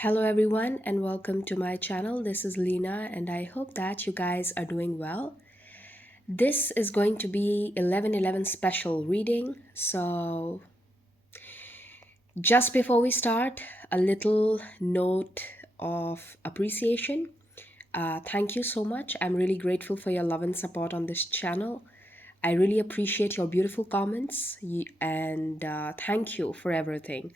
Hello, everyone, and welcome to my channel. This is Leena, and I hope that you guys are doing well. This is going to be 11/11 special reading. So, just before we start, a little note of appreciation. Thank you so much. I'm really grateful for your love and support on this channel. I really appreciate your beautiful comments and thank you for everything.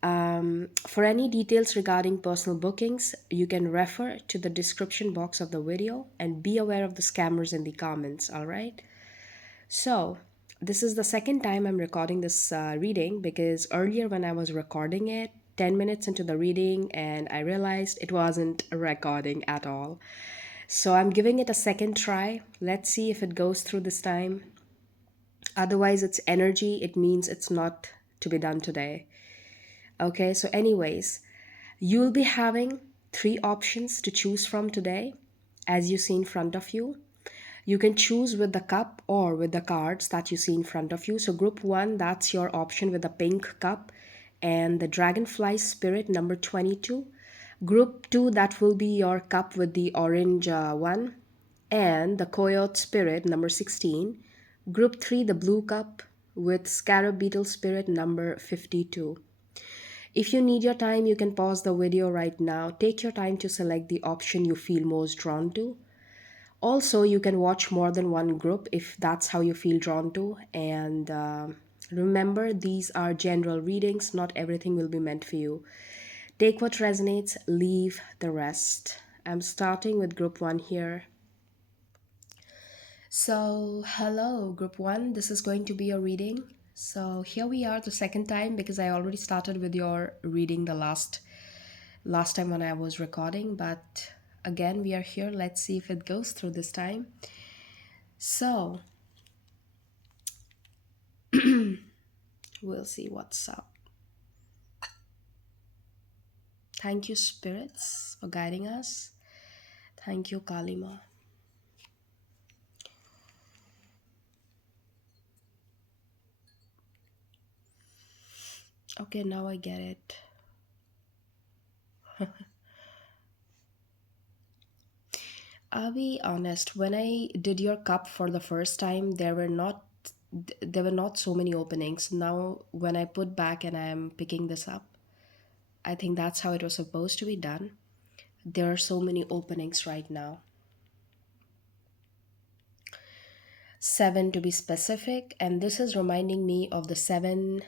For any details regarding personal bookings, you can refer to the description box of the video and be aware of the scammers in the comments, all right? So, this is the second time I'm recording this reading because earlier when I was recording it, 10 minutes into the reading, and I realized it wasn't recording at all. So, I'm giving it a second try. Let's see if it goes through this time. Otherwise, it's energy, it means it's not to be done today. Okay, so, anyways, you will be having three options to choose from today, as you see in front of you. You can choose with the cup or with the cards that you see in front of you. So, group one, that's your option with the pink cup and the dragonfly spirit number 22. Group two, that will be your cup with the orange one and the coyote spirit number 16. Group three, the blue cup with scarab beetle spirit number 52. If you need your time, you can pause the video right now. Take your time to select the option you feel most drawn to. Also, you can watch more than one group if that's how you feel drawn to. And remember, these are general readings, not everything will be meant for you. Take what resonates, leave the rest. I'm starting with group one here. So, hello, group one. This is going to be a reading. So, here we are the second time because I already started with your reading the last time when I was recording, but again, we are here. Let's see if it goes through this time. So, we'll see what's up. Thank you, spirits, for guiding us. Thank you, Kalima. Okay, now I get it. I'll be honest, when I did your cup for the first time, there were not so many openings. Now when I put back and I'm picking this up, I think that's how it was supposed to be done. There are so many openings right now. 7 to be specific, and this is reminding me of the 7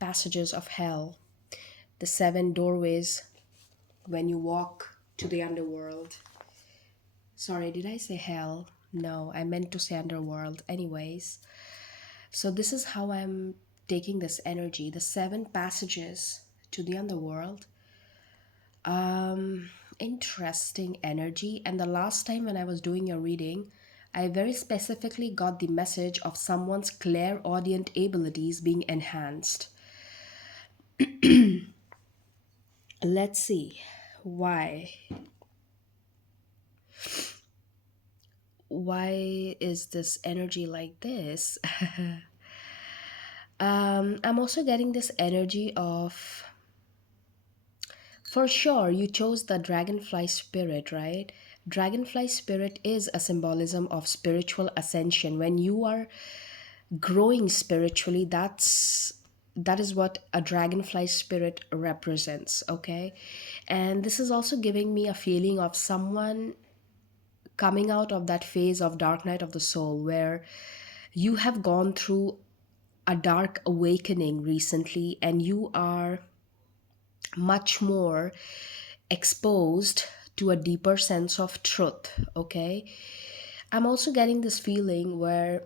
passages of hell, the 7 doorways when you walk to the underworld. Sorry, did I say hell? No, I meant to say underworld. Anyways, so this is how I'm taking this energy, the 7 passages to the underworld. Interesting energy. And the last time when I was doing your reading, I very specifically got the message of someone's clairaudient abilities being enhanced. Let's see why. Why is this energy like this? I'm also getting this energy of, for sure, you chose the dragonfly spirit, right? Dragonfly spirit is a symbolism of spiritual ascension. When you are growing spiritually, that is what a dragonfly spirit represents, okay? And this is also giving me a feeling of someone coming out of that phase of dark night of the soul where you have gone through a dark awakening recently and you are much more exposed to a deeper sense of truth, okay? I'm also getting this feeling where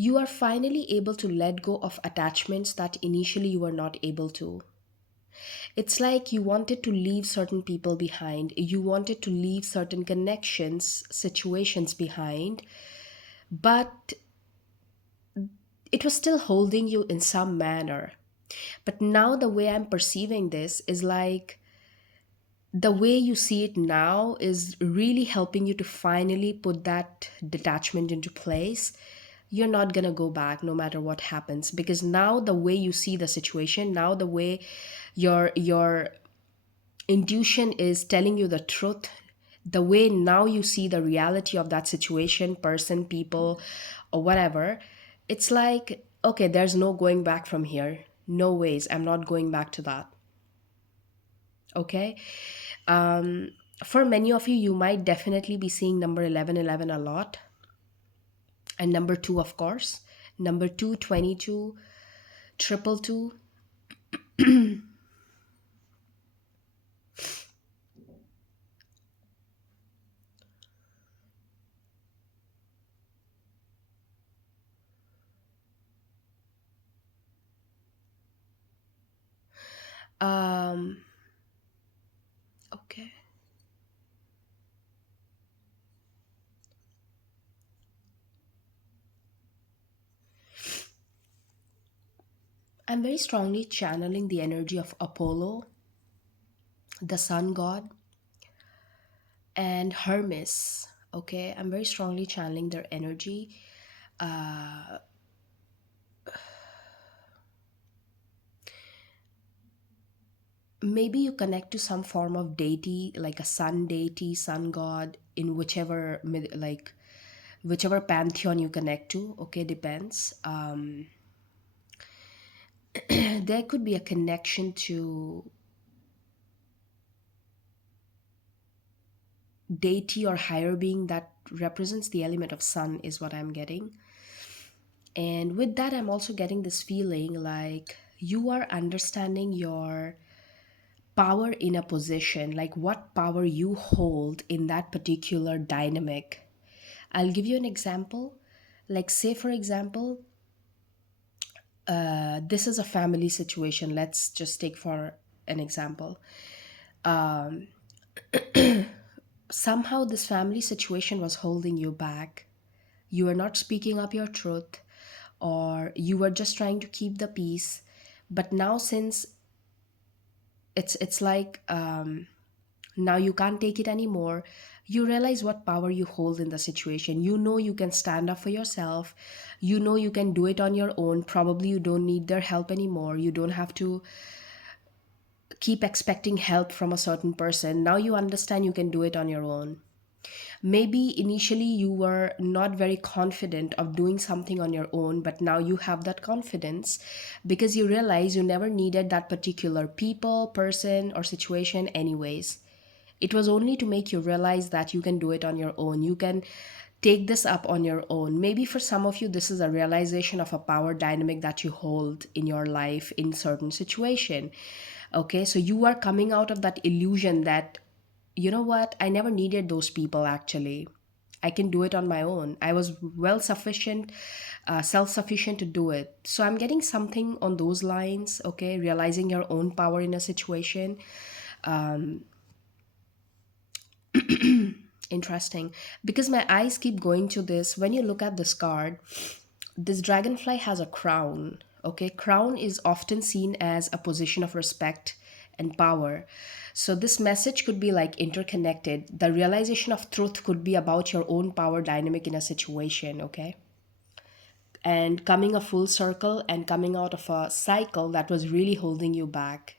you are finally able to let go of attachments that initially you were not able to. It's like you wanted to leave certain people behind, you wanted to leave certain connections, situations behind, but it was still holding you in some manner. But now, the way I'm perceiving this is like the way you see it now is really helping you to finally put that detachment into place. you're not going to go back no matter what happens, because now the way you see the situation, now the way your intuition is telling you the truth, the way now you see the reality of that situation, person, people, or whatever, it's like, okay, there's no going back from here. No ways, I'm not going back to that. Okay. um for many of you, you might definitely be seeing number 1111 a lot, and number 2, of course, number 222, triple two. um okay. I'm very strongly channeling the energy of Apollo, the sun god, and Hermes. Okay, I'm very strongly channeling their energy. Maybe you connect to some form of deity, like a sun deity, sun god, in whichever like whichever pantheon you connect to. Okay, depends. There could be a connection to deity or higher being that represents the element of sun, is what I'm getting. And with that, I'm also getting this feeling like you are understanding your power in a position, like what power you hold in that particular dynamic. I'll give you an example. Like, say, for example, this is a family situation. Let's just take for an example. Somehow, this family situation was holding you back. You were not speaking up your truth, or you were just trying to keep the peace. But now, since it's like now you can't take it anymore, you realize what power you hold in the situation. You know you can stand up for yourself. You know you can do it on your own. Probably you don't need their help anymore. You don't have to keep expecting help from a certain person. Now you understand you can do it on your own. Maybe initially you were not very confident of doing something on your own, but now you have that confidence because you realize you never needed that particular people, person, or situation, anyways. It was only to make you realize that you can do it on your own. You can take this up on your own. Maybe for some of you, this is a realization of a power dynamic that you hold in your life in certain situation. Okay, so you are coming out of that illusion that, you know what, I never needed those people actually. I can do it on my own. I was well sufficient, self sufficient to do it. So I'm getting something on those lines, okay? Realizing your own power in a situation. Interesting. Because my eyes keep going to this. When you look at this card, this dragonfly has a crown. Okay, crown is often seen as a position of respect and power. So this message could be like interconnected. The realization of truth could be about your own power dynamic in a situation. Okay, and coming a full circle and coming out of a cycle that was really holding you back.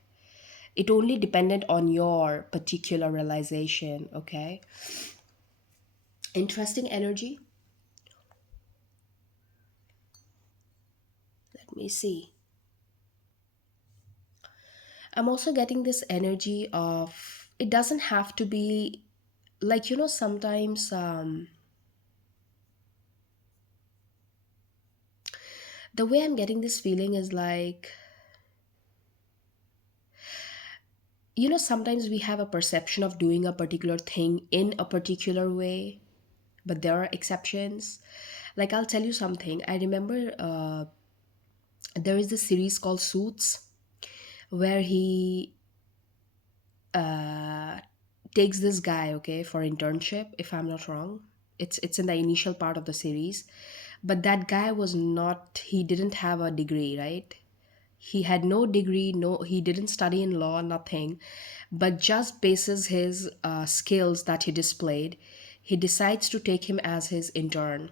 It only depended on your particular realization. Okay, interesting energy. Let me see. I'm also getting this energy of, it doesn't have to be like, sometimes the way I'm getting this feeling is like, sometimes we have a perception of doing a particular thing in a particular way, but there are exceptions. Like, I'll tell you something. I remember there is this series called Suits, where he takes this guy, okay, for internship, if I'm not wrong. It's in the initial part of the series. But that guy was not, he didn't have a degree, right? He had no degree, no, he didn't study in law, nothing. But just basis his skills that he displayed, he decides to take him as his intern.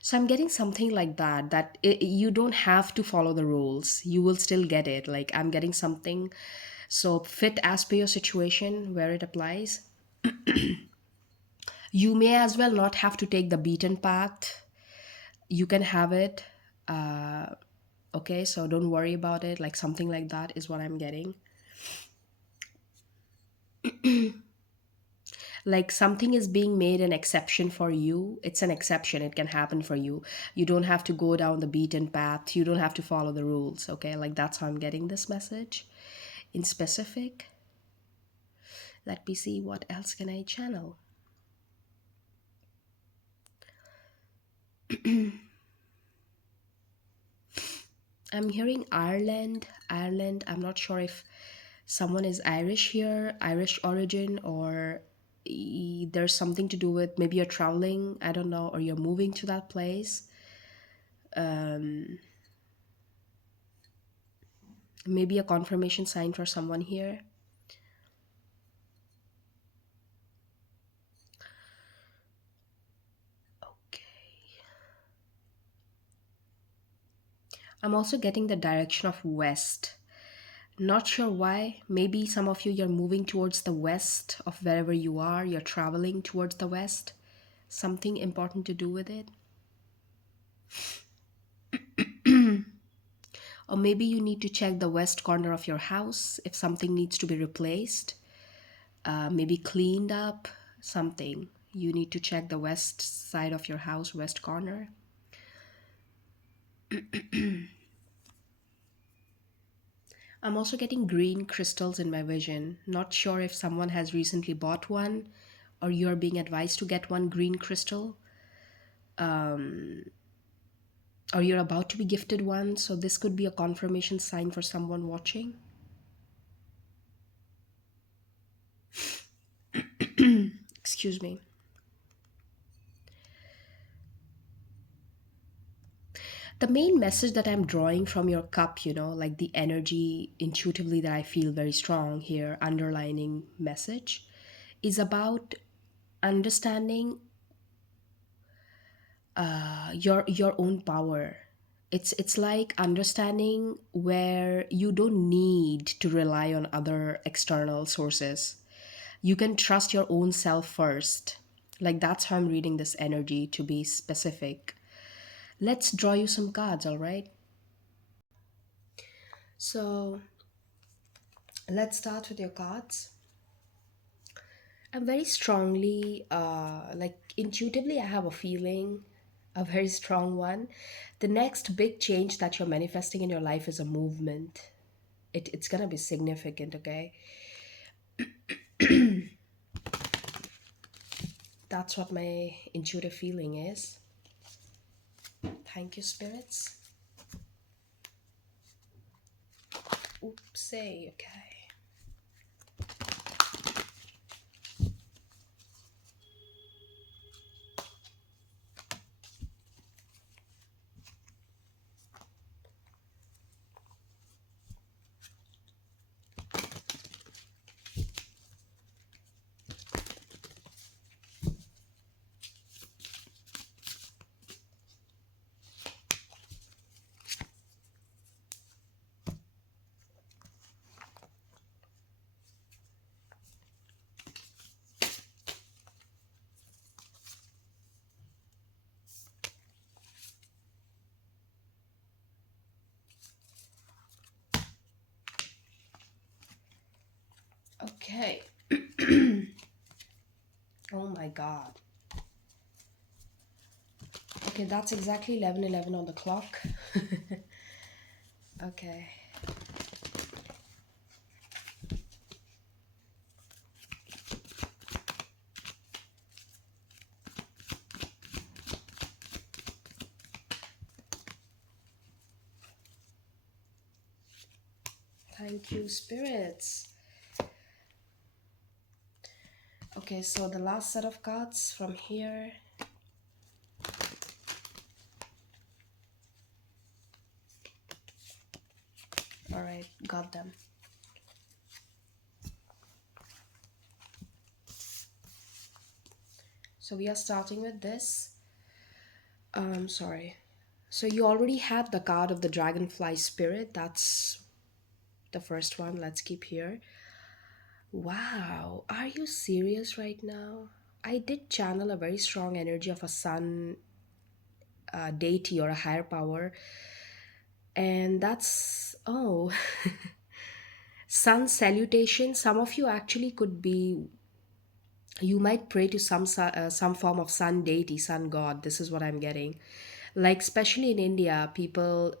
So I'm getting something like that, that you don't have to follow the rules. You will still get it. Like I'm getting something so fit as per your situation where it applies. You may as well not have to take the beaten path. You can have it. Uh, okay, so don't worry about it. Like something like that is what I'm getting. Like something is being made an exception for you. It's an exception, it can happen for you. You don't have to go down the beaten path, you don't have to follow the rules. Okay, like that's how I'm getting this message in specific. Let me see what else can I channel. I'm hearing Ireland. I'm not sure if someone is Irish here, Irish origin, or there's something to do with maybe you're traveling, I don't know, or you're moving to that place. Maybe a confirmation sign for someone here. Okay. I'm also getting the direction of west. Not sure why. Maybe some of you, you're moving towards the west of wherever you are. You're traveling towards the west. Something important to do with it. Or maybe you need to check the west corner of your house if something needs to be replaced, maybe cleaned up, something. You need to check the west side of your house, west corner. I'm also getting green crystals in my vision. Not sure if someone has recently bought one or you're being advised to get one green crystal, or you're about to be gifted one. So this could be a confirmation sign for someone watching. Excuse me. The main message that I'm drawing from your cup, like the energy intuitively that I feel very strong here, underlining message, is about understanding your own power. It's like understanding where you don't need to rely on other external sources. You can trust your own self first. Like that's how I'm reading this energy, to be specific. Let's draw you some cards, all right? So let's start with your cards. I'm very strongly, like intuitively, I have a feeling, a very strong one. The next big change that you're manifesting in your life is a movement. It's gonna be significant, okay? That's what my intuitive feeling is. Thank you, spirits. Oopsie, okay. Okay. Oh my god. Okay, that's exactly 11:11 on the clock. Okay. Thank you, spirits. Okay, so the last set of cards from here. All right, got them. So we are starting with this. Sorry. So you already had the card of the dragonfly spirit. That's the first one. Let's keep here. Wow, are you serious right now? I did channel a very strong energy of a sun deity or a higher power, and that's oh, sun salutation. Some of you actually could be. You might pray to some form of sun deity, sun god. This is what I'm getting. Like especially in India, people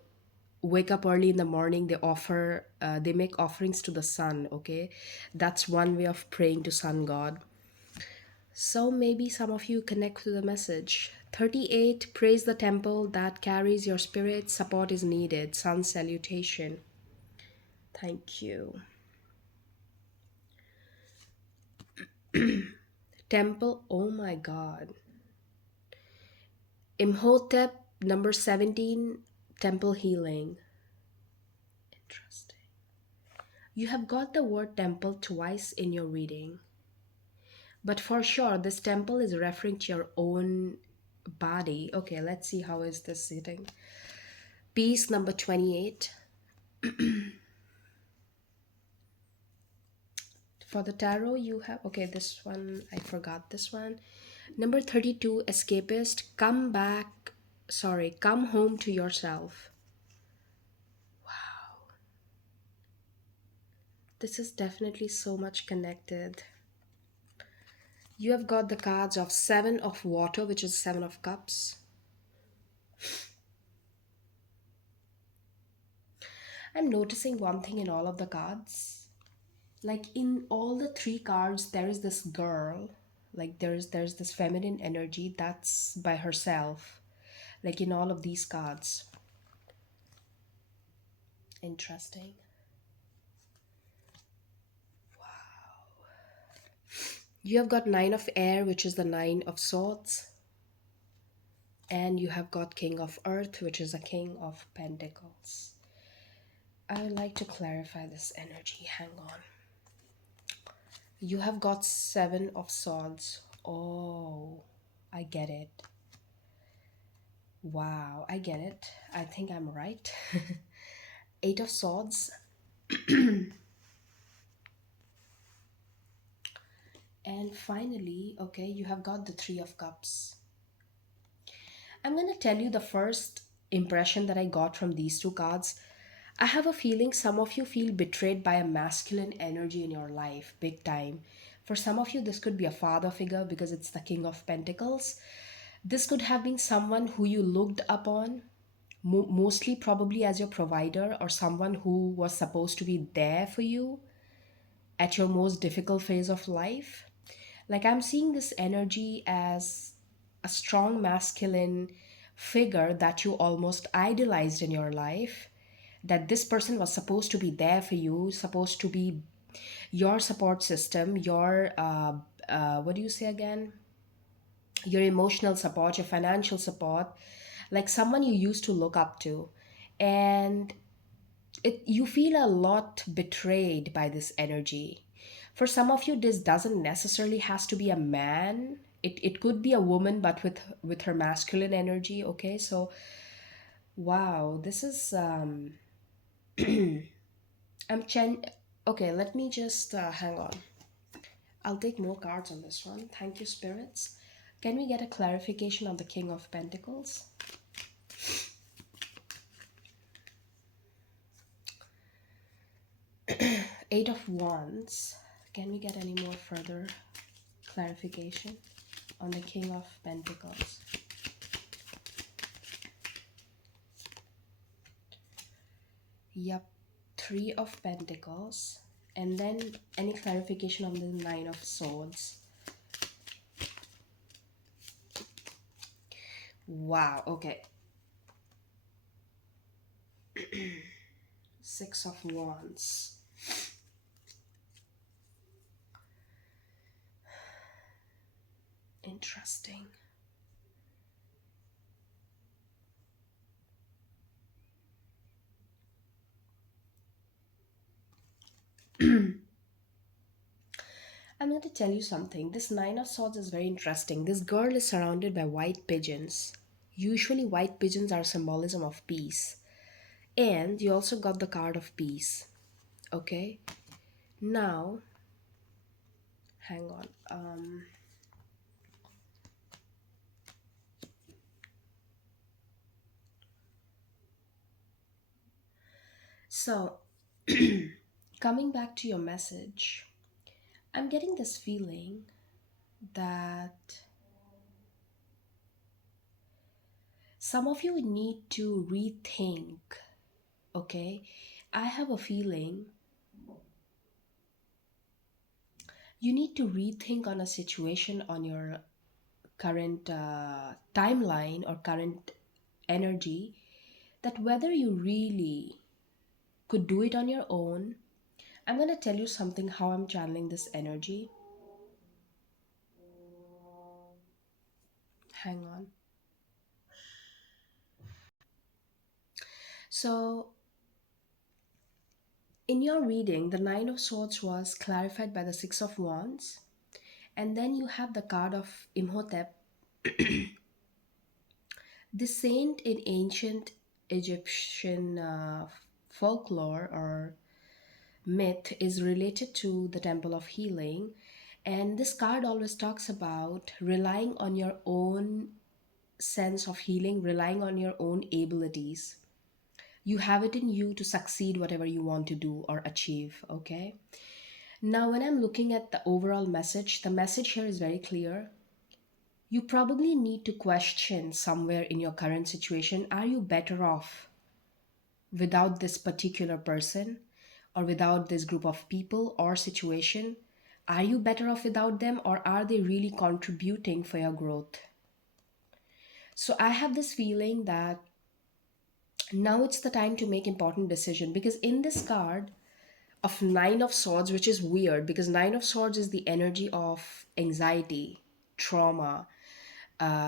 wake up early in the morning. They make offerings to the sun. Okay, that's one way of praying to sun god. So maybe some of you connect to the message. 38, praise the temple that carries your spirit. Support is needed. Sun salutation. Thank you. Temple, oh my god. Imhotep, number 17, temple healing. Interesting. You have got the word temple twice in your reading. But for sure, this temple is referring to your own body. Okay, let's see how is this sitting. Piece number 28. For the tarot, you have, okay, this one, I forgot this one. Number 32, escapist, come back, sorry, come home to yourself. This is definitely so much connected. You have got the cards of Seven of Water, which is Seven of Cups. I'm noticing one thing in all of the cards. Like in all the three cards, there is this girl. Like there's this feminine energy that's by herself. Like in all of these cards. Interesting. You have got Nine of Air, which is the Nine of Swords. And you have got King of Earth, which is a King of Pentacles. I would like to clarify this energy. Hang on. You have got Seven of Swords. Oh, I get it. Wow, I get it. I think I'm right. Eight of Swords. And finally, okay, you have got the Three of Cups. I'm going to tell you the first impression that I got from these two cards. I have a feeling some of you feel betrayed by a masculine energy in your life, big time. For some of you, this could be a father figure because it's the King of Pentacles. This could have been someone who you looked upon, mostly probably as your provider or someone who was supposed to be there for you at your most difficult phase of life. Like I'm seeing this energy as a strong masculine figure that you almost idolized in your life, that this person was supposed to be there for you, supposed to be your support system, your what do you say again, your emotional support, your financial support, like someone you used to look up to. And you feel a lot betrayed by this energy. For some of you, this doesn't necessarily has to be a man. It could be a woman, but with her masculine energy. Okay, so wow, this is I'm chen. Okay, let me just hang on. I'll take more cards on this one. Thank you, spirits. Can we get a clarification on the King of Pentacles? Eight of Wands. Can we get any more further clarification on the King of Pentacles? Yep, Three of Pentacles. And then any clarification on the Nine of Swords? Wow, okay. Six of Wands. Interesting. I'm going to tell you something. This Nine of Swords is very interesting. This girl is surrounded by white pigeons. Usually, white pigeons are symbolism of peace. And you also got the card of peace. Okay? Now, hang on. So, coming back to your message, I'm getting this feeling that some of you need to rethink. Okay? I have a feeling you need to rethink on a situation on your current timeline or current energy, that whether you really could do it on your own. I'm going to tell you something how I'm channeling this energy. Hang on. So, in your reading, the Nine of Swords was clarified by the Six of Wands, and then you have the card of Imhotep. The saint in ancient Egyptian folklore or myth is related to the temple of healing, and this card always talks about relying on your own sense of healing, relying on your own abilities. You have it in you to succeed whatever you want to do or achieve. Okay, now when I'm looking at the overall message, the message here is very clear. You probably need to question somewhere in your current situation, are you better off without this particular person or without this group of people or situation? Are you better off without them, or are they really contributing for your growth? So I have this feeling that now it's the time to make important decision, because in this card of Nine of Swords, which is weird because Nine of Swords is the energy of anxiety, trauma,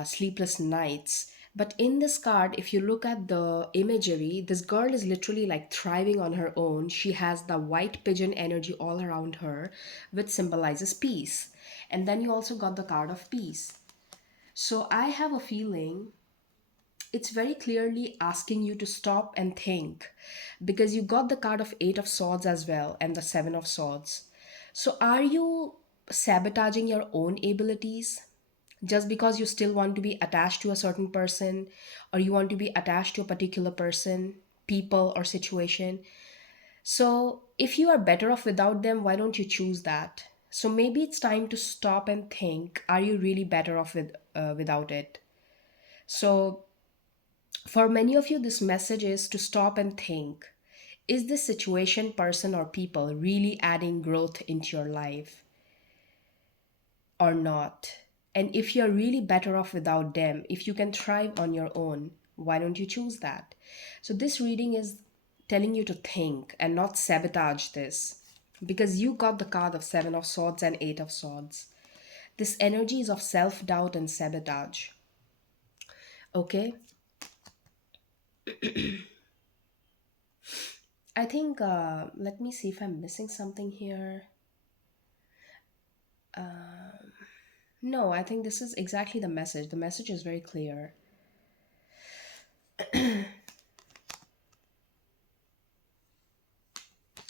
sleepless nights. But in this card, if you look at the imagery, this girl is literally like thriving on her own. She has the white pigeon energy all around her, which symbolizes peace. And then you also got the card of peace. So I have a feeling it's very clearly asking you to stop and think, because you got the card of Eight of Swords as well and the Seven of Swords. So are you sabotaging your own abilities just because you still want to be attached to a certain person, or you want to be attached to a particular person, people, or situation? So if you are better off without them, why don't you choose that? So maybe it's time to stop and think, are you really better off without it? So for many of you, this message is to stop and think, is this situation, person, or people really adding growth into your life or not? And if you're really better off without them, if you can thrive on your own, why don't you choose that? So, this reading is telling you to think and not sabotage this, because you got the card of Seven of Swords and Eight of Swords. This energy is of self doubt and sabotage. Okay, I think, let me see if I'm missing something here. No, I think this is exactly the message. The message is very clear.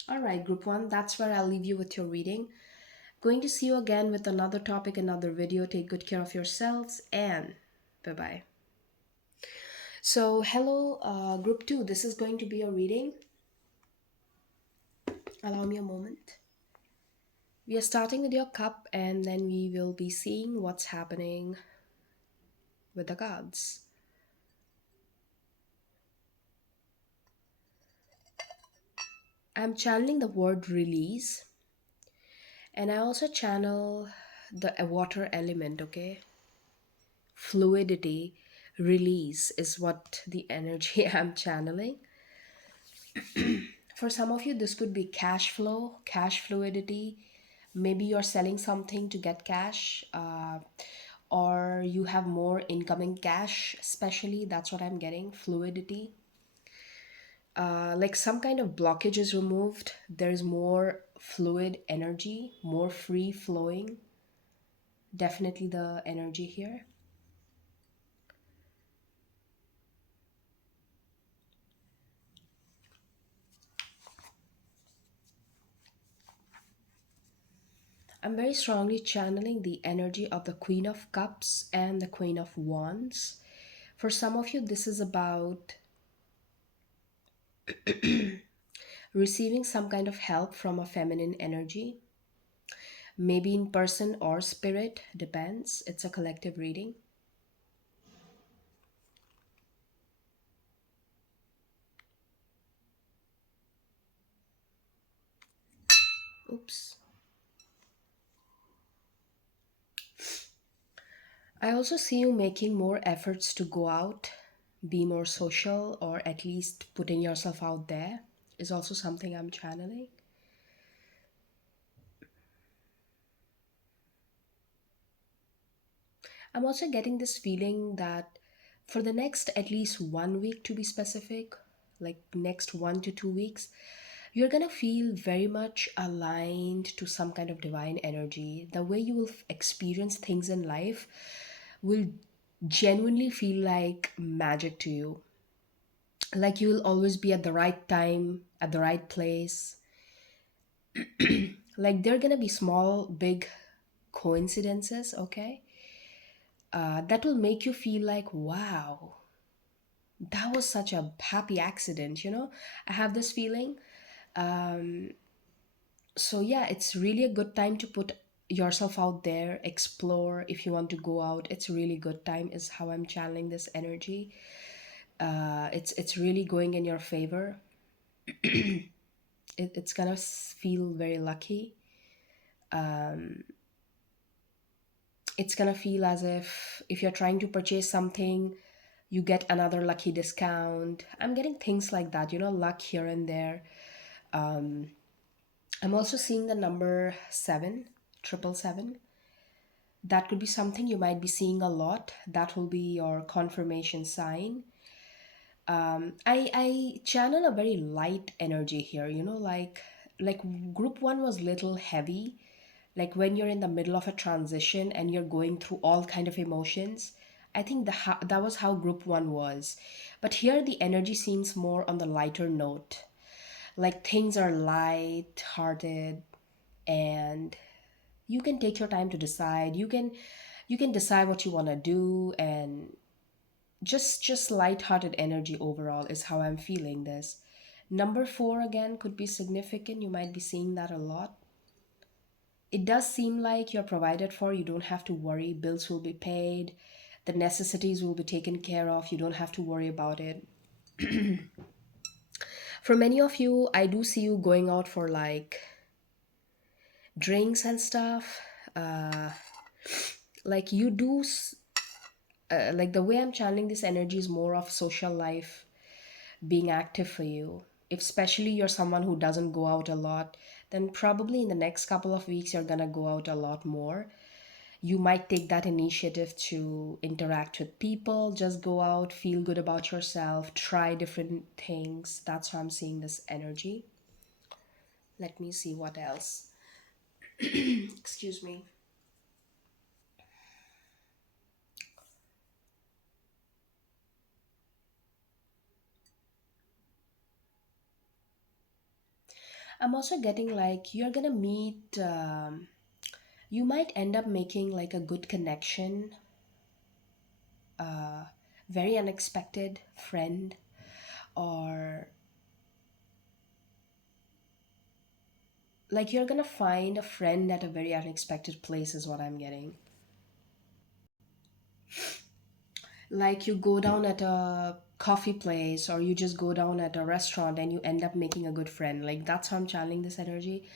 All right, group one, that's where I'll leave you with your reading. Going to see you again with another topic, another video. Take good care of yourselves, and bye bye. So, hello, group two, this is going to be a reading. Allow me a moment. We are starting with your cup, and then we will be seeing what's happening with the cards. I'm channeling the word release, and I also channel the water element, okay? Fluidity, release is what the energy I'm channeling. For some of you, this could be cash flow, cash fluidity. Maybe you're selling something to get cash, or you have more incoming cash, especially. That's what I'm getting, fluidity. Like some kind of blockage is removed. There's more fluid energy, more free flowing. Definitely the energy here. I'm very strongly channeling the energy of the Queen of Cups and the Queen of Wands. For some of you, this is about receiving some kind of help from a feminine energy, maybe in person or spirit, depends. It's a collective reading. Oops. I also see you making more efforts to go out, be more social, or at least putting yourself out there is also something I'm channeling. I'm also getting this feeling that for the next at least 1 week, to be specific, like next 1 to 2 weeks, you're gonna feel very much aligned to some kind of divine energy. The way you will experience things in life will genuinely feel like magic to you. Like you will always be at the right time, at the right place. Like there are gonna be small, big coincidences, okay? That will make you feel like, wow, that was such a happy accident, you know? I have this feeling. So, yeah, it's really a good time to put yourself out there, explore. If you want to go out, it's a really good time, is how I'm channeling this energy. It's really going in your favor. It's gonna feel very lucky. It's gonna feel as if you're trying to purchase something, you get another lucky discount. I'm getting things like that, you know, luck here and there. I'm also seeing the number seven, 777. That could be something you might be seeing a lot. That will be your confirmation sign. I channel a very light energy here, you know, like group one was little heavy, like when you're in the middle of a transition and you're going through all kind of emotions. I think that was how group one was, but here the energy seems more on the lighter note. Like things are light hearted, and you can take your time to decide. You can decide what you want to do, and just light-hearted energy overall is how I'm feeling this. Number 4 again could be significant. You might be seeing that a lot. It does seem like you're provided for. You don't have to worry. Bills will be paid. The necessities will be taken care of. You don't have to worry about it. For many of you, I do see you going out for like drinks and stuff. Uh, like you do, like the way I'm channeling this energy is more of social life being active for you. If especially you're someone who doesn't go out a lot, then probably in the next couple of weeks you're gonna go out a lot more. You might take that initiative to interact with people, just go out, feel good about yourself, try different things. That's how I'm seeing this energy. Let me see what else. Excuse me. I'm also getting like you're gonna meet, you might end up making like a good connection, very unexpected friend, or like you're gonna find a friend at a very unexpected place, is what I'm getting. Like you go down at a coffee place, or you just go down at a restaurant and you end up making a good friend. Like that's how I'm channeling this energy.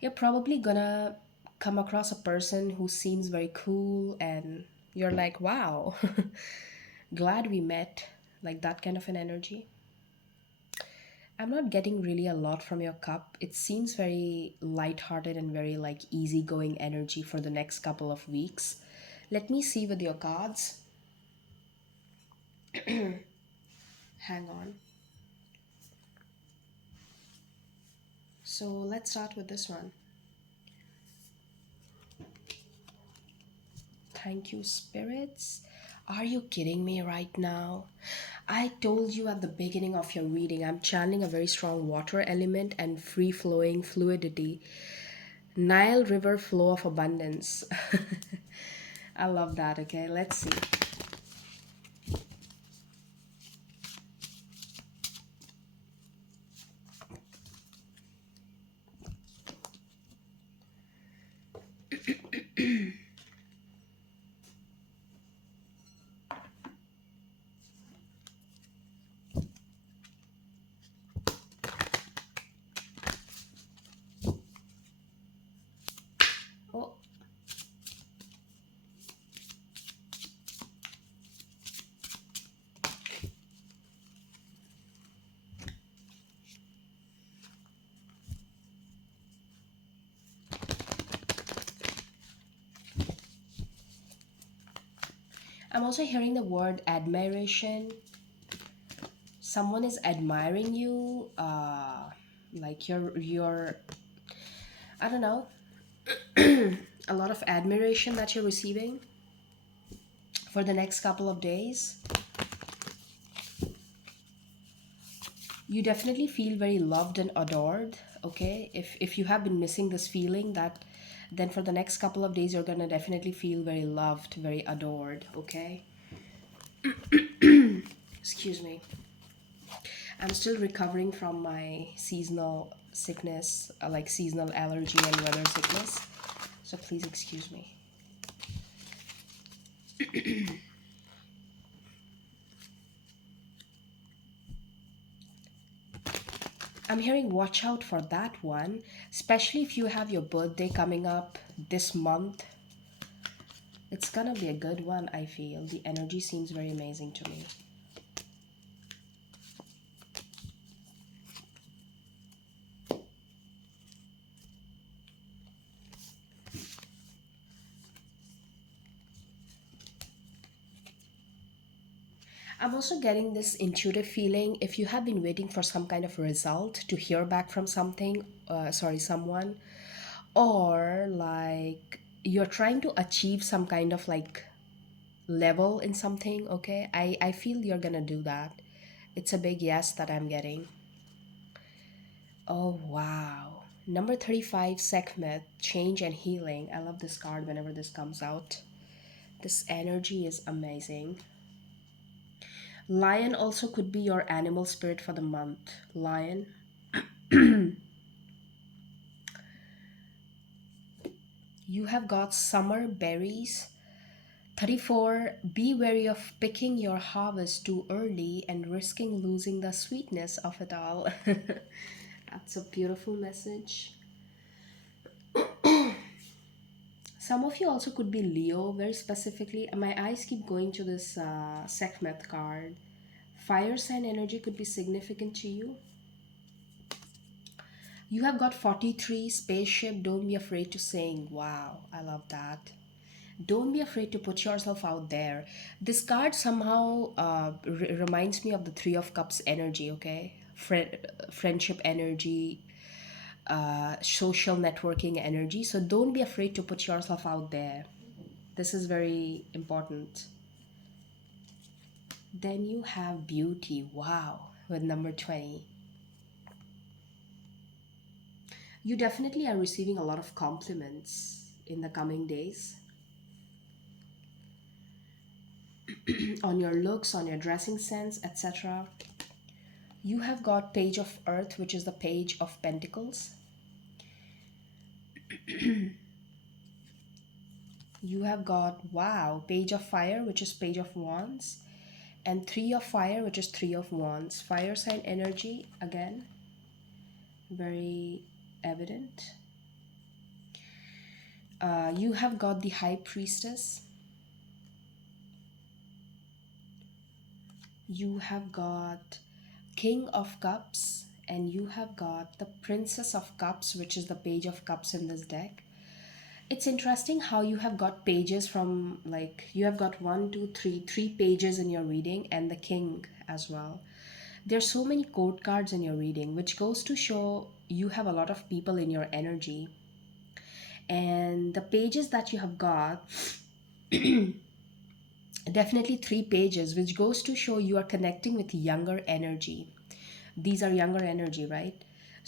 You're probably gonna come across a person who seems very cool, and you're like, wow, glad we met. Like that kind of an energy. I'm not getting really a lot from your cup. It seems very lighthearted and very like easygoing energy for the next couple of weeks. Let me see with your cards. Hang on. So let's start with this one. Thank you, spirits. Are you kidding me right now? I told you at the beginning of your reading, I'm channeling a very strong water element and free flowing fluidity. Nile River flow of abundance. I love that. Okay, let's see. Oh, I'm also hearing the word admiration. Someone is admiring you. Like you're I don't know, a lot of admiration that you're receiving for the next couple of days. You definitely feel very loved and adored. Okay, if you have been missing this feeling, that then for the next couple of days you're gonna definitely feel very loved, very adored. Okay, excuse me, I'm still recovering from my seasonal sickness, like seasonal allergy and weather sickness, so please excuse me. I'm hearing watch out for that one, especially if you have your birthday coming up this month. It's gonna be a good one, I feel. The energy seems very amazing to me. I'm also getting this intuitive feeling if you have been waiting for some kind of result to hear back from something, someone, or like you're trying to achieve some kind of like level in something, okay? I feel you're gonna do that. It's a big yes that I'm getting. Oh, wow. Number 35, Sekhmet, Change and Healing. I love this card whenever this comes out. This energy is amazing. Lion also could be your animal spirit for the month. Lion. You have got summer berries. 34. Be wary of picking your harvest too early and risking losing the sweetness of it all. That's a beautiful message. Some of you also could be Leo, very specifically. My eyes keep going to this Sekhmet card. Fire sign energy could be significant to you. You have got 43, spaceship. Don't be afraid to saying, wow, I love that. Don't be afraid to put yourself out there. This card somehow reminds me of the Three of Cups energy, okay? Friendship energy, social networking energy. So don't be afraid to put yourself out there. This is very important. Then you have beauty. Wow, with number 20. You definitely are receiving a lot of compliments in the coming days on your looks, on your dressing sense, etc. You have got Page of Earth, which is the Page of Pentacles. You have got, wow, Page of Fire, which is Page of Wands, and Three of Fire, which is Three of Wands. Fire sign energy, again, very evident. You have got the High Priestess. You have got King of Cups, and you have got the Princess of Cups, which is the Page of Cups in this deck. It's interesting how you have got pages from, like, you have got one, two, three pages in your reading, and the King as well. There's so many court cards in your reading, which goes to show you have a lot of people in your energy. And the pages that you have got, definitely three pages, which goes to show you are connecting with younger energy. These are younger energy, right?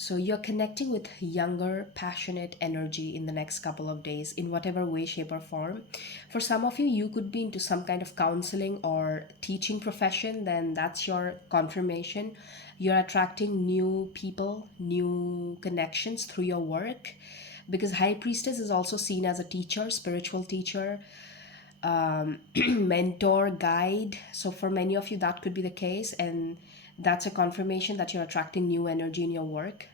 So you're connecting with younger, passionate energy in the next couple of days in whatever way, shape, or form. For some of you, you could be into some kind of counseling or teaching profession, then that's your confirmation. You're attracting new people, new connections through your work, because High Priestess is also seen as a teacher, spiritual teacher, mentor, guide. So for many of you, that could be the case, and that's a confirmation that you're attracting new energy in your work,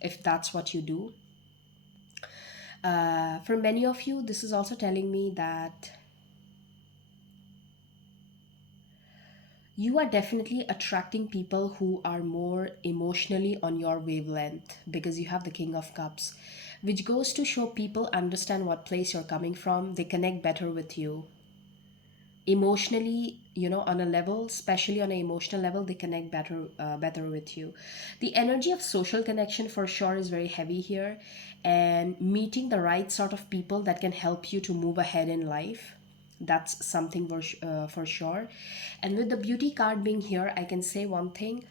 if that's what you do. For many of you, this is also telling me that you are definitely attracting people who are more emotionally on your wavelength, because you have the King of Cups, which goes to show people understand what place you're coming from. They connect better with you emotionally, on a level, especially on an emotional level. They connect better with you. The energy of social connection for sure is very heavy here, and meeting the right sort of people that can help you to move ahead in life, that's something for sure. And with the beauty card being here, I can say one thing: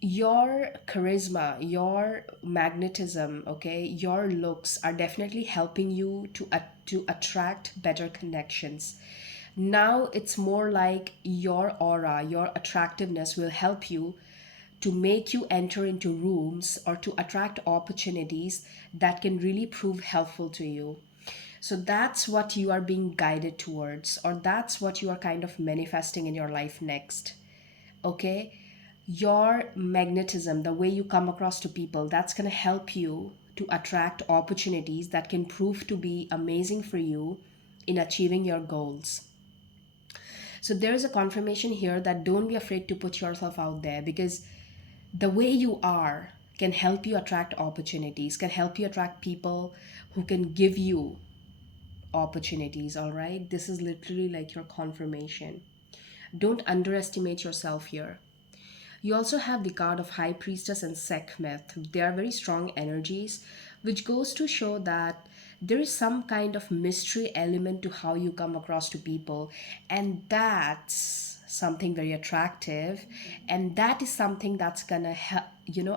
your charisma, your magnetism, okay, your looks are definitely helping you to attract better connections. Now it's more like your aura, your attractiveness will help you to make you enter into rooms or to attract opportunities that can really prove helpful to you. So that's what you are being guided towards, or that's what you are kind of manifesting in your life next. Okay, your magnetism, the way you come across to people, that's going to help you to attract opportunities that can prove to be amazing for you in achieving your goals. So there is a confirmation here that don't be afraid to put yourself out there, because the way you are can help you attract opportunities, can help you attract people who can give you opportunities. All right, this is literally like your confirmation. Don't underestimate yourself here. You also have the card of High Priestess and Sekhmet. They are very strong energies, which goes to show that there is some kind of mystery element to how you come across to people, and that's something very attractive, and that is something that's gonna help,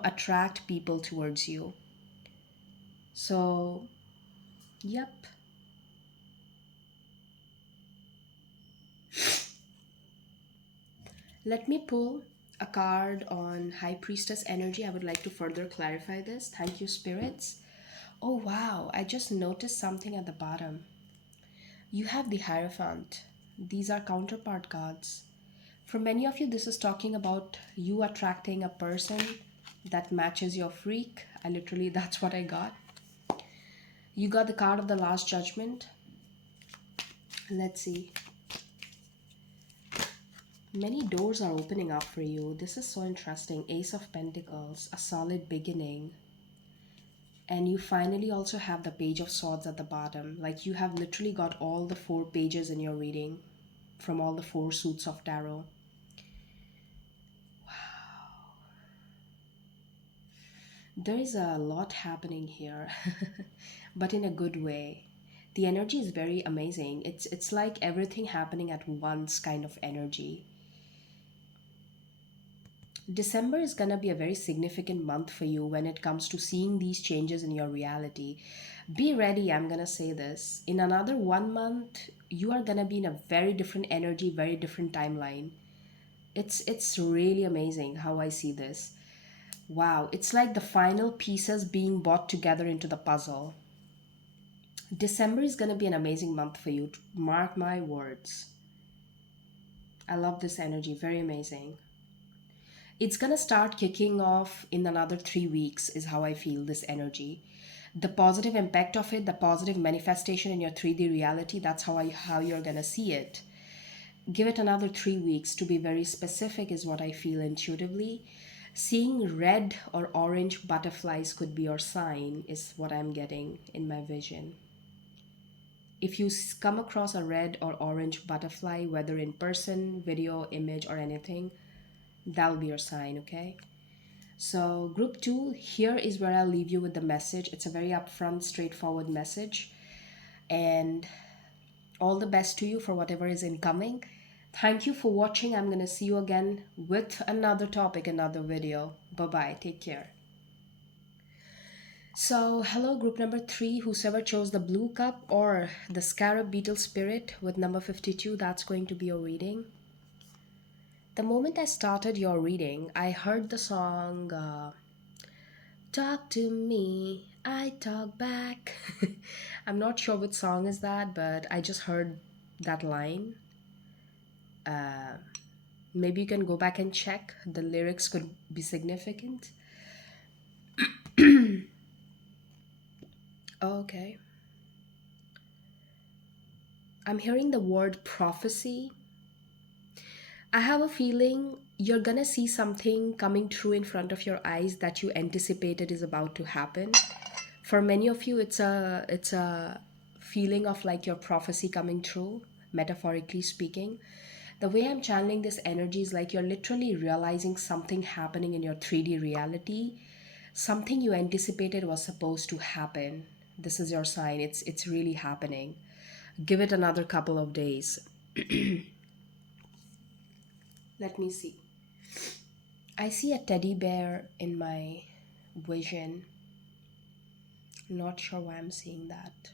attract people towards you. So, yep. Let me pull a card on High Priestess energy. I would like to further clarify this. Thank you, spirits. Oh wow, I just noticed something at the bottom. You have the Hierophant. These are counterpart cards. For many of you, this is talking about you attracting a person that matches your freak. I literally, that's what I got. You got the card of the Last Judgment. Let's see. Many doors are opening up for you. This is so interesting. Ace of Pentacles, a solid beginning. And you finally also have the Page of Swords at the bottom. Like you have literally got all the four pages in your reading from all the four suits of tarot. There is a lot happening here, but in a good way. The energy is very amazing. It's like everything happening at once kind of energy. December is going to be a very significant month for you when it comes to seeing these changes in your reality. Be ready, I'm going to say this. In another 1 month, you are going to be in a very different energy, very different timeline. It's really amazing how I see this. Wow, it's like the final pieces being brought together into the puzzle. December is going to be an amazing month for you. Mark my words. I love this energy, very amazing. It's going to start kicking off in another 3 weeks, is how I feel this energy. The positive impact of it, the positive manifestation in your 3D reality, that's how you're going to see it. Give it another 3 weeks to be very specific, is what I feel intuitively. Seeing red or orange butterflies could be your sign, is what I'm getting in my vision. If you come across a red or orange butterfly, whether in person, video, image, or anything, that'll be your sign, okay? So, group two, here is where I'll leave you with the message. It's a very upfront, straightforward message. And all the best to you for whatever is incoming. Thank you for watching. I'm going to see you again with another topic, another video. Bye bye. Take care. So, hello, group number three, whoever chose the blue cup or the scarab beetle spirit with number 52, that's going to be your reading. The moment I started your reading, I heard the song Talk to Me, I Talk Back. I'm not sure which song is that, but I just heard that line. Maybe you can go back and check. The lyrics could be significant. Okay. I'm hearing the word prophecy. I have a feeling you're gonna see something coming true in front of your eyes that you anticipated is about to happen. For many of you, it's a feeling of like your prophecy coming true, metaphorically speaking. The way I'm channeling this energy is like you're literally realizing something happening in your 3D reality, something you anticipated was supposed to happen. This is your sign. It's really happening. Give it another couple of days. Let me see. I see a teddy bear in my vision. Not sure why I'm seeing that.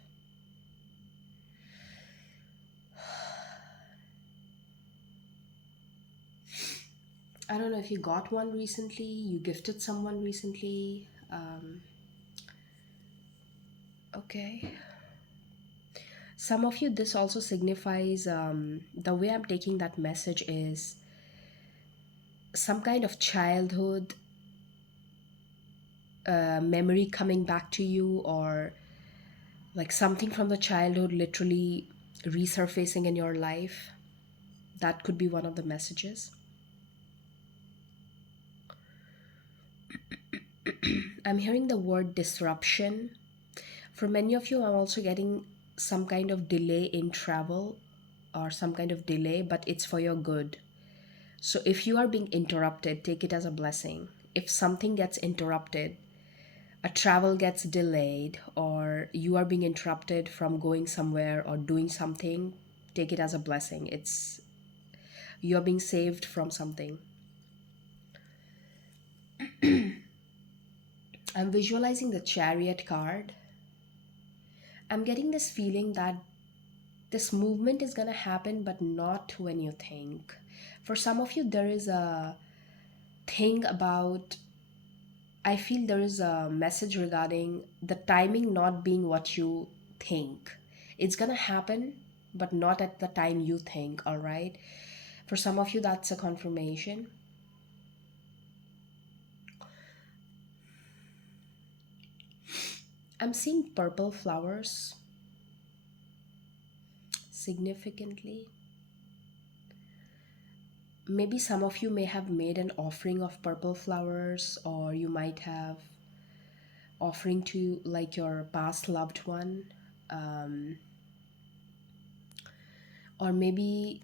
I don't know if you got one recently, you gifted someone recently. Okay. Some of you, this also signifies the way I'm taking that message is some kind of childhood memory coming back to you, or like something from the childhood literally resurfacing in your life. That could be one of the messages. I'm hearing the word disruption. For many of you, I'm also getting some kind of delay in travel or some kind of delay, but it's for your good. So if you are being interrupted, take it as a blessing. If something gets interrupted, a travel gets delayed, or you are being interrupted from going somewhere or doing something, take it as a blessing. It's you're being saved from something. I'm visualizing the chariot card. I'm getting this feeling that this movement is going to happen, but not when you think. For some of you, there is a thing about, I feel there is a message regarding the timing not being what you think. It's going to happen, but not at the time you think, all right? For some of you, that's a confirmation. I'm seeing purple flowers significantly. Maybe some of you may have made an offering of purple flowers, or you might have offering to like your past loved one, um, or maybe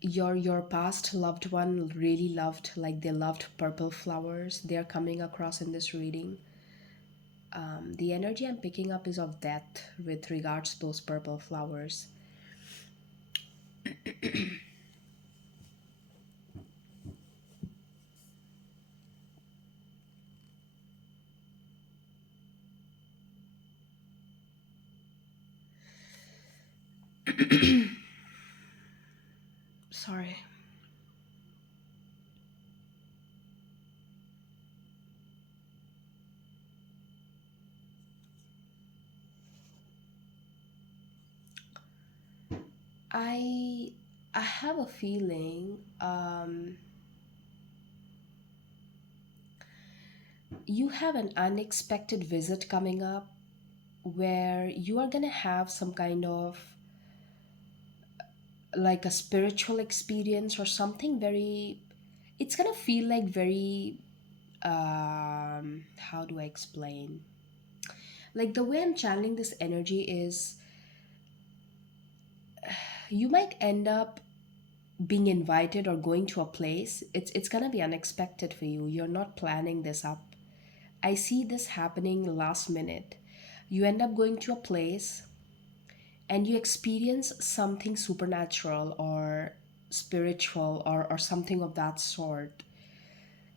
your past loved one really loved, like they loved purple flowers. They're coming across in this reading. The energy I'm picking up is of death with regards to those purple flowers. Sorry. I i have a feeling you have an unexpected visit coming up where you are going to have some kind of like a spiritual experience or something very, it's going to feel like very, how do I explain, like the way I'm channeling this energy is you might end up being invited or going to a place. It's going to be unexpected for you. You're not planning this up. I see this happening last minute. You end up going to a place and you experience something supernatural, or spiritual or something of that sort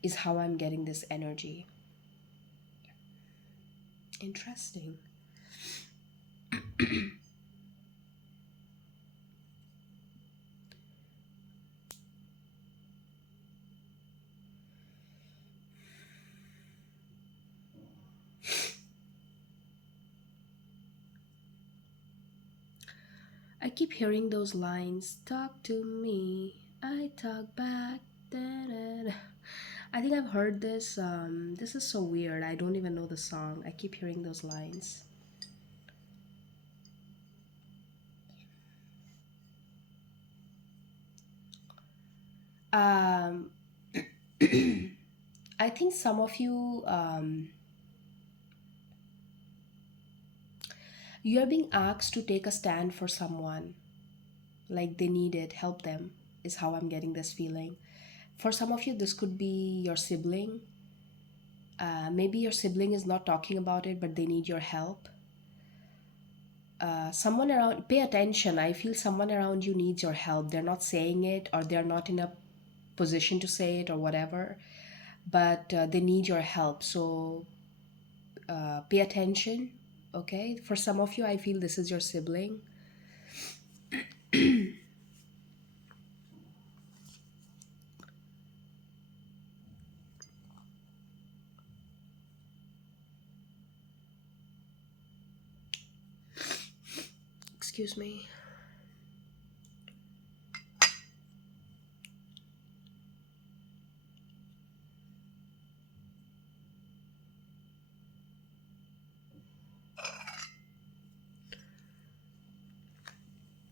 is how I'm getting this energy. Interesting. I keep hearing those lines, talk to me, I talk back. Da-da-da. I think I've heard this. This is so weird. I don't even know the song. I keep hearing those lines. Um, I think some of you, you are being asked to take a stand for someone, like they need it, help them, is how I'm getting this feeling. For some of you, this could be your sibling. Maybe your sibling is not talking about it, but they need your help. Someone around, pay attention. I feel someone around you needs your help. They're not saying it, or they're not in a position to say it, or whatever, but they need your help. So pay attention. Okay, for some of you, I feel this is your sibling. Excuse me.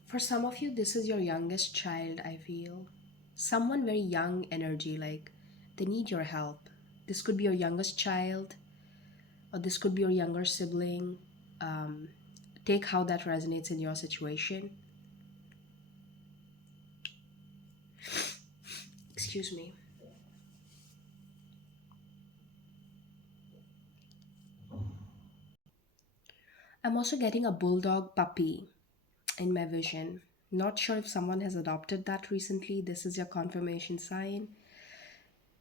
For some of you, this is your youngest child, I feel. Someone very young energy, like they need your help. This could be your youngest child, or this could be your younger sibling. Um, Take how that resonates in your situation. Excuse me. I'm also getting a bulldog puppy in my vision. Not sure if someone has adopted that recently. This is your confirmation sign,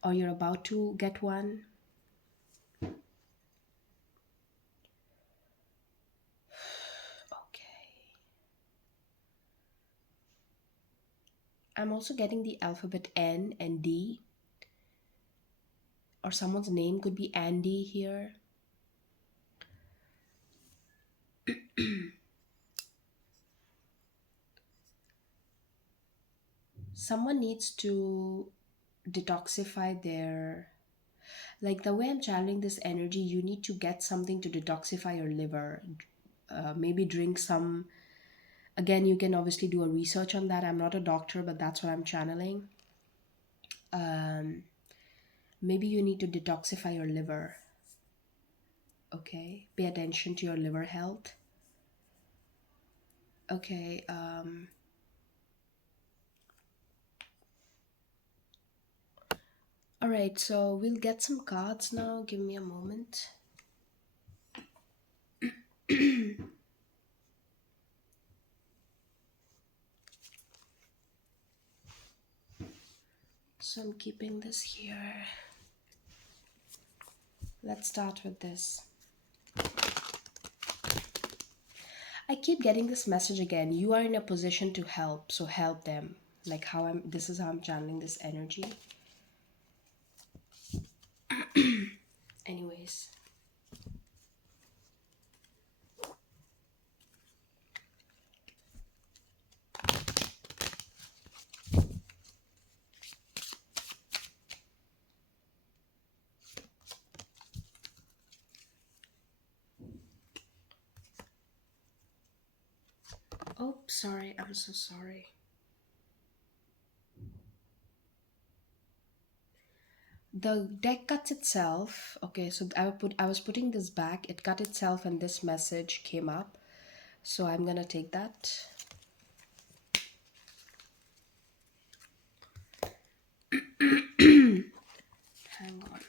or you're about to get one. Okay. I'm also getting the alphabet N and D, or someone's name could be Andy here. Someone needs to detoxify their, like the way I'm channeling this energy, you need to get something to detoxify your liver. Maybe drink some. Again, you can obviously do a research on that. I'm not a doctor, but that's what I'm channeling. Maybe you need to detoxify your liver. Okay, pay attention to your liver health. Okay. All right, so we'll get some cards now. Give me a moment. So I'm keeping this here. Let's start with this. I keep getting this message again. You are in a position to help, so help them. Like how I'm, this is how I'm channeling this energy. Anyways. Oh, sorry. I'm so sorry. The deck cuts itself. Okay, so I was putting this back. It cut itself, and this message came up. So I'm gonna take that. Hang on.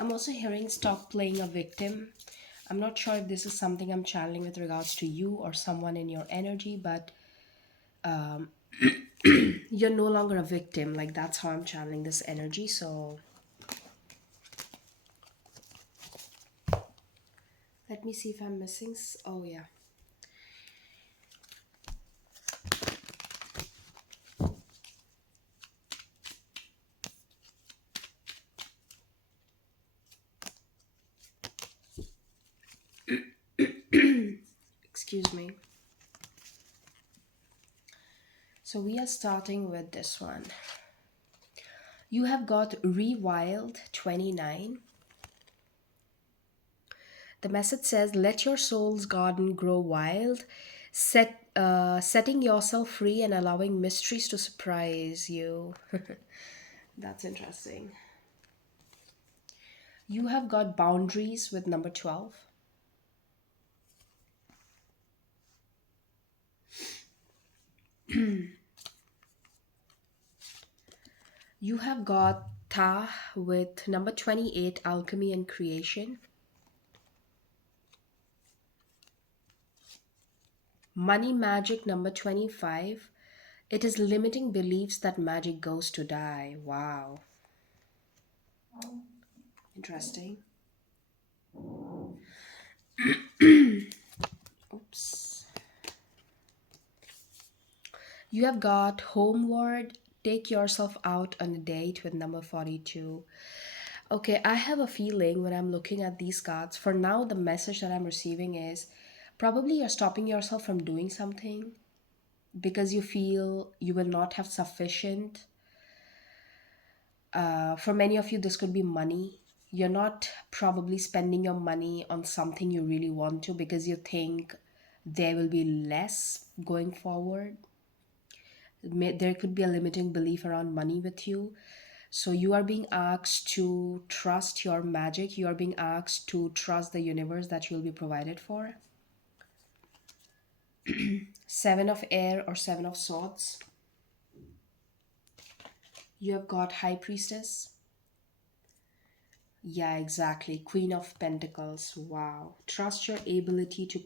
I'm also hearing stop playing a victim. I'm not sure if this is something I'm channeling with regards to you or someone in your energy, but you're no longer a victim. Like, that's how I'm channeling this energy. So let me see if I'm missing. Oh, yeah. Excuse me. So we are starting with this one. You have got Rewild 29. The message says, let your soul's garden grow wild, setting yourself free and allowing mysteries to surprise you. That's interesting. You have got boundaries with number 12. You have got Ta with number 28, alchemy and creation. Money magic number 25. It is limiting beliefs that magic goes to die. Wow. Interesting. Oops. You have got homeward, take yourself out on a date with number 42. Okay, I have a feeling when I'm looking at these cards, for now, the message that I'm receiving is probably you're stopping yourself from doing something because you feel you will not have sufficient. For many of you, this could be money. You're not probably spending your money on something you really want to because you think there will be less going forward. There could be a limiting belief around money with you. So you are being asked to trust your magic. You are being asked to trust the universe that you'll be provided for. Seven of air or seven of swords. You have got high priestess. Yeah, exactly. Queen of pentacles. Wow. Trust your ability to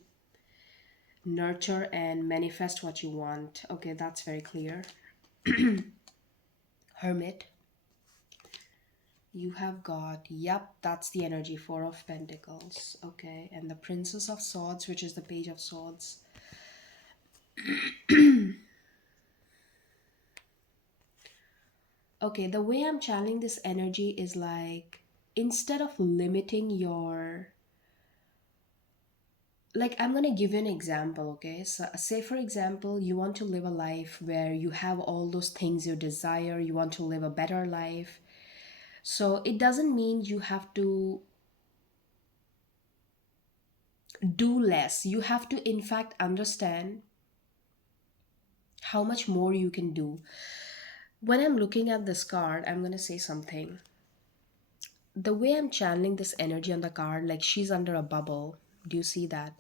nurture and manifest what you want. Okay, that's very clear. Hermit. You have got, yep, that's the energy, Four of Pentacles. Okay, and the Princess of Swords, which is the Page of Swords. Okay, the way I'm channeling this energy is like, instead of limiting your, like, I'm gonna give you an example, okay? So say for example, you want to live a life where you have all those things you desire, you want to live a better life. So it doesn't mean you have to do less. You have to in fact understand how much more you can do. When I'm looking at this card, I'm going to say something. The way I'm channeling this energy on the card, like she's under a bubble. Do you see that?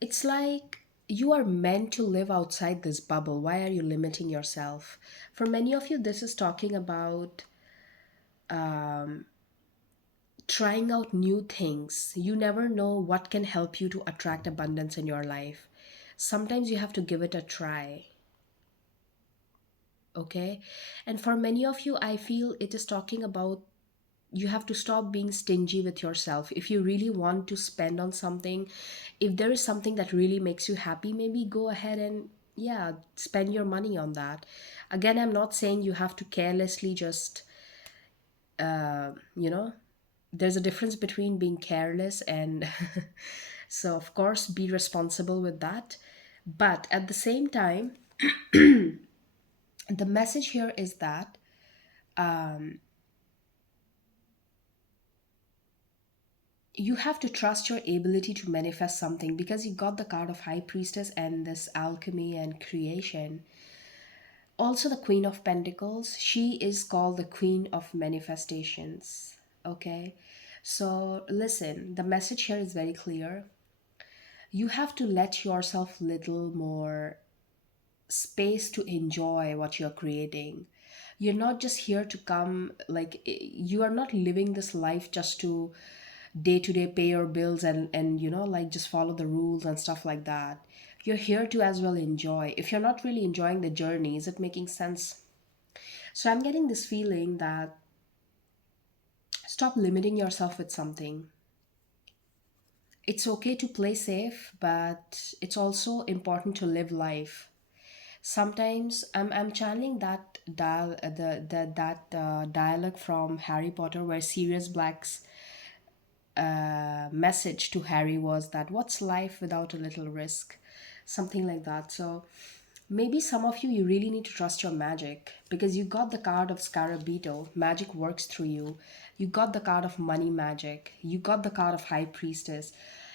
It's like you are meant to live outside this bubble. Why are you limiting yourself? For many of you, this is talking about trying out new things. You never know what can help you to attract abundance in your life. Sometimes you have to give it a try. Okay, and for many of you, I feel it is talking about you have to stop being stingy with yourself. If you really want to spend on something, if there is something that really makes you happy, maybe go ahead and, yeah, spend your money on that. Again, I'm not saying you have to carelessly just you know there's a difference between being careless and so of course be responsible with that, but at the same time, the message here is that you have to trust your ability to manifest something because you got the card of high priestess and this alchemy and creation. Also the queen of pentacles, she is called the queen of manifestations. Okay, so listen, the message here is very clear. You have to let yourself little more space to enjoy what you're creating. You're not just here to come, like, you are not living this life just to day to day pay your bills and like just follow the rules and stuff like that. You're here to as well enjoy. If you're not really enjoying the journey, is it making sense? So I'm getting this feeling that stop limiting yourself with something. It's okay to play safe, but it's also important to live life. Sometimes I'm channeling that dialogue from Harry Potter, where Sirius Black's message to Harry was that what's life without a little risk, something like that. So maybe some of you really need to trust your magic, because you got the card of Scarabito, magic works through you. You got the card of money magic. You got the card of High Priestess.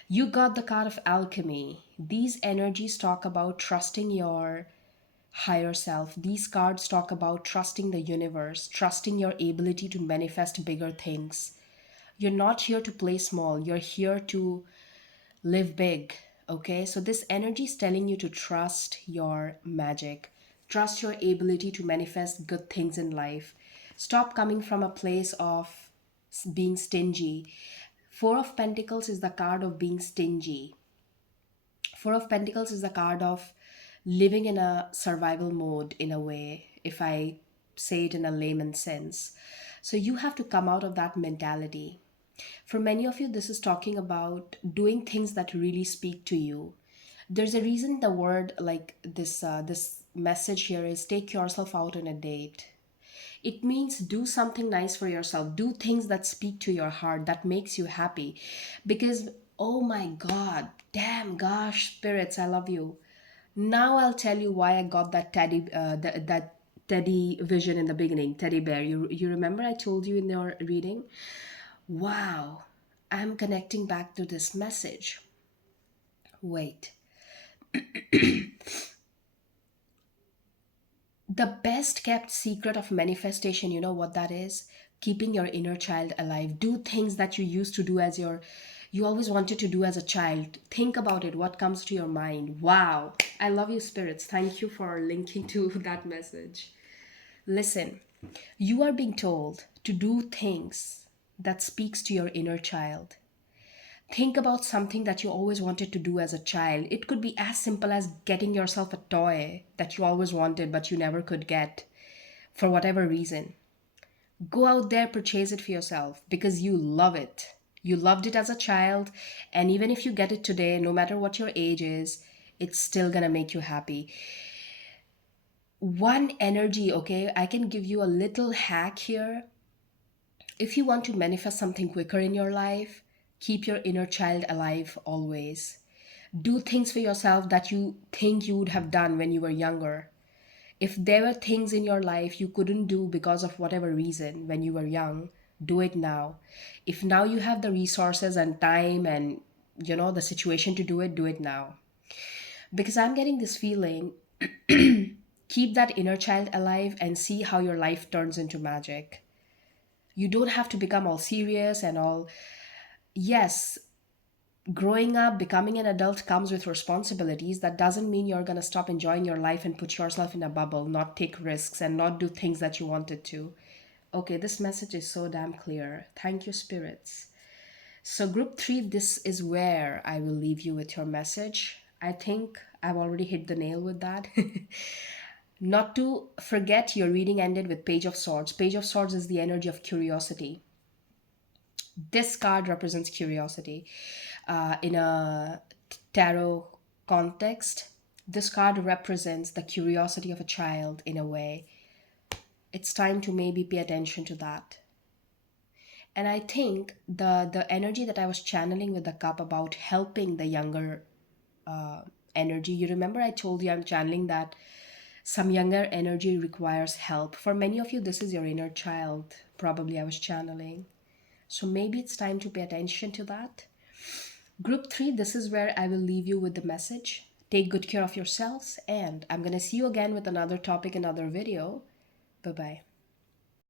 You got the card of alchemy. These energies talk about trusting your higher self. These cards talk about trusting the universe, trusting your ability to manifest bigger things. You're not here to play small, you're here to live big. Okay, so this energy is telling you to trust your magic, trust your ability to manifest good things in life. Stop coming from a place of being stingy. Four of Pentacles is the card of being stingy. Four of Pentacles is the card of living in a survival mode, in a way, if I say it in a layman sense. So you have to come out of that mentality. For many of you, this is talking about doing things that really speak to you. There's a reason the word like this message here is take yourself out on a date. It means do something nice for yourself. Do things that speak to your heart, that makes you happy. Because, oh my God, damn, gosh, spirits, I love you. Now I'll tell you why I got that that teddy vision in the beginning, teddy bear. You remember I told you in your reading? Wow, I'm connecting back to this message. Wait. The best kept secret of manifestation, you know what that is? Keeping your inner child alive. Do things that you used to do as you always wanted to do as a child. Think about it, what comes to your mind. Wow. I love you, spirits. Thank you for linking to that message. Listen, you are being told to do things that speaks to your inner child. Think about something that you always wanted to do as a child. It could be as simple as getting yourself a toy that you always wanted but you never could get for whatever reason. Go out there, purchase it for yourself because you love it. You loved it as a child, and even if you get it today, no matter what your age is, it's still gonna make you happy. One energy, okay? I can give you a little hack here. If you want to manifest something quicker in your life, keep your inner child alive always. Do things for yourself that you think you would have done when you were younger. If there were things in your life you couldn't do because of whatever reason when you were young, do it now. If now you have the resources and time and the situation to do it now. Because I'm getting this feeling, keep that inner child alive and see how your life turns into magic. You don't have to become all serious and all. Yes, growing up, becoming an adult comes with responsibilities. That doesn't mean you're going to stop enjoying your life and put yourself in a bubble, not take risks, and not do things that you wanted to. Okay, this message is so damn clear. Thank you, spirits. So, group three, this is where I will leave you with your message. I think I've already hit the nail with that. Not to forget, your reading ended with Page of Swords. Page of Swords is the energy of curiosity. This card represents curiosity. In a tarot context, this card represents the curiosity of a child in a way. It's time to maybe pay attention to that. And I think the energy that I was channeling with the cup about helping the younger energy, you remember I told you I'm channeling that some younger energy requires help. For many of you, this is your inner child, probably I was channeling. So maybe it's time to pay attention to that. Group three, this is where I will leave you with the message. Take good care of yourselves, and I'm going to see you again with another topic, another video. Bye bye.